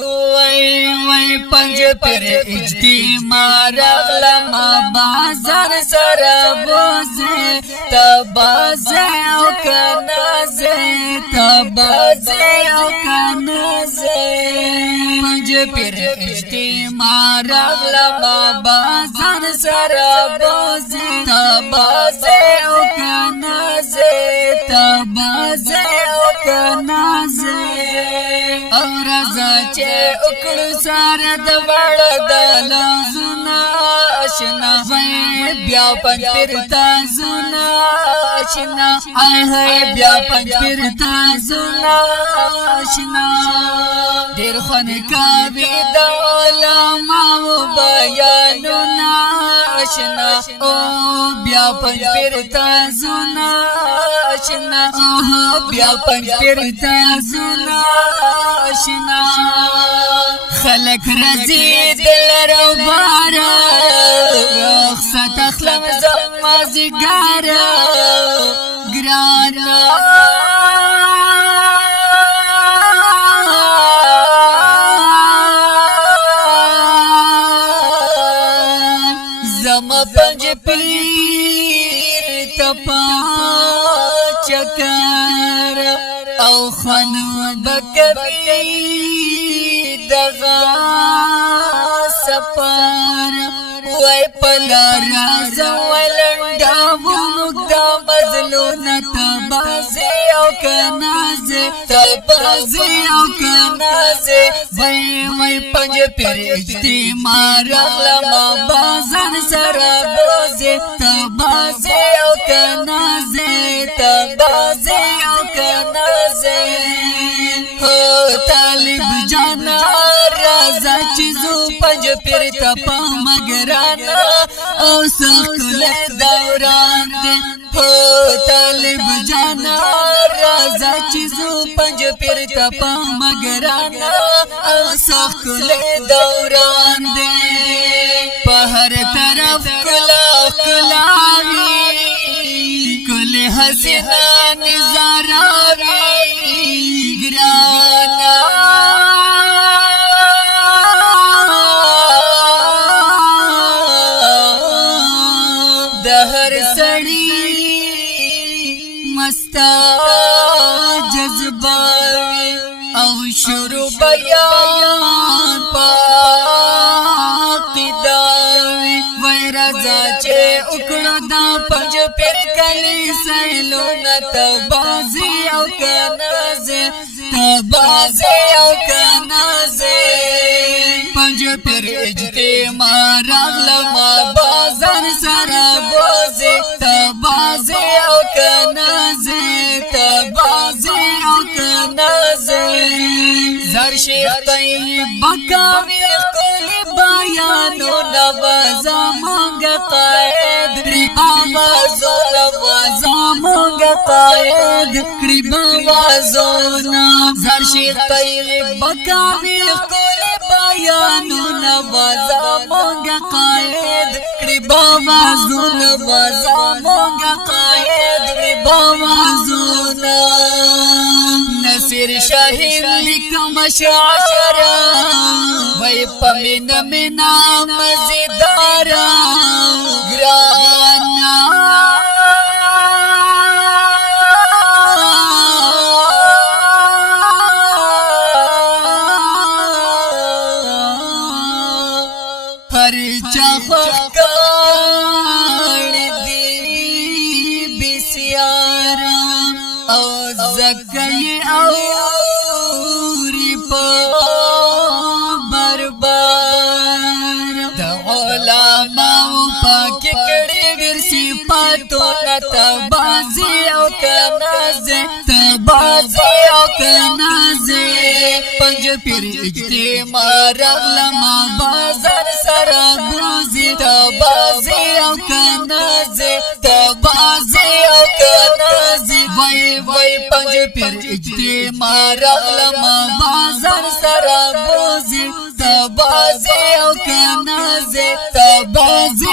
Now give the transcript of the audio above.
وای پنج پر اجتماع رغلما بازار سره بوزه تبازه او کنازه تبازه او کنازه پنج پر اجتماع رغلما بازار سره بوزه تبازه او کنازه تبازه او کنازه او رضا چه اکڑو سارا دوڑا دالا زنا اشنا وی بیا پنج پرتا زنا اشنا آئی ہے بیا پنج پرتا زنا اشنا دیر خانکاوی دا علماء بیانونا اشنا او بیا پنج پرتا زنا اشنا بیا پنج پرتا زنا اشنا خلق رزی دل رو بارا رخصت اخلم زمازی گارا گرانا زم پنج پیر تپا چکر او خانو بکبی دغا سپار وای پلا راز ولندا مقدا مظلون تبازی او کنازی تبازی او کنازی وای پنج پیر اجتماع رغلما بازار سره بوزی تبازی او کنازی تبازی او کنازی طالب جانا رازا چیزو پنج پیر تپا مگرانا او سخل دوران دے طالب جانا رازا چیزو پنج پیر تپا مگرانا او سخل دوران دے پہر طرف کلا کلاوی کل حسینہ نظاراوی گرانا دہر سڑی مستا جذباوی او شروع بیان پاقداوی وی رضا چے اکڑو دا پنج پیر کلی سیلون تبازی او کنازی تبازی او کنازی پنج پیر اجتماع رغلما بازار سره بوزی تبازی او کنازی تبازی او کنازی زر شیخ طیب بکاوی کلی بیانو نوازا مانگا قائد آوازو نوازا مانگا قائد قریبا وازونا زر شیخ طیب بکاوی کلی بیانو نوازا مانگا قائد قریبا وازو نوازا مانگا قائد قریبا وازونا نصیر شاہین لکم شعرا وی پمین منا مزیدارا گرانا ہر چاخ کار دی بسیارا او زکی او ریپا بربار دا علماء پاک کڑی گر صفاتو نتبازی او کنازی تبازی او کنازی پنج پیر اجتماع رغلما بازار سره بوزی تبازی او کنازی تبازی او کنازی وای پنج پیر اجتماع رغلما بازار سره بوزی تبازی او کنازی تبازی